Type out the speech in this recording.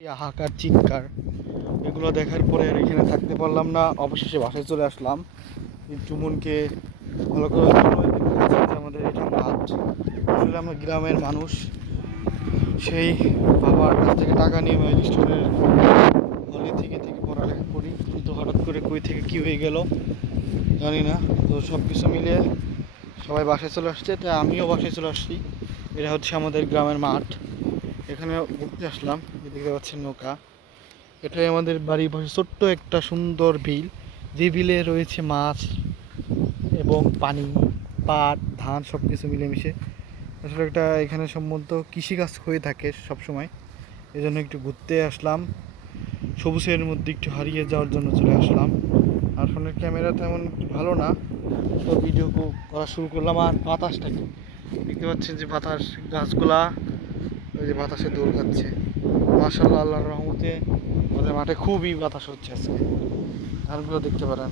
এই হাহাকার চিৎকার এগুলো দেখার পরে আর এখানে থাকতে পারলাম না, অবশেষে বাসায় চলে আসলাম। চুমুনকে ভালো করে জানাই যে আমাদের এটা মাঠ। আসলে আমরা গ্রামের মানুষ, সেই বাবার কাছ থেকে টাকা নিয়ে ম্যাজিস্ট্রেটের হলে থেকে থেকে পড়ালেখা করি, কিন্তু হঠাৎ করে কই থেকে কী হয়ে গেল জানি না। তো সব কিছু মিলিয়ে সবাই বাসায় চলে আসছে, তাই আমিও বাসায় চলে আসছি। এটা হচ্ছে আমাদের গ্রামের মাঠ, এখানে ঘুরতে আসলাম। এদিকে পাচ্ছেন নৌকা, এটাই আমাদের বাড়ির পাশে ছোট্ট একটা সুন্দর বিল, যে বিলে রয়েছে মাছ এবং পানি, পাট, ধান সব কিছু মিলেমিশে। আসলে একটা এখানে সম্ভবত কৃষিকাজ হয়ে থাকে সব সময়, এই জন্য একটু ঘুরতে আসলাম, সবুজের মধ্যে একটু হারিয়ে যাওয়ার জন্য চলে আসলাম। আর ফোনের ক্যামেরা তেমন ভালো না, তো ভিডিও করা শুরু করলাম। আর বাতাসটা কি দেখতে পাচ্ছেন, যে বাতাস, গাছগুলা ওই যে বাতাসে দৌড় খাচ্ছে। মাশাআল্লাহ, আল্লাহর রহমতে আমাদের মাঠে খুবই বাতাস হচ্ছে আজকে, ধানগুলো দেখতে পারেন।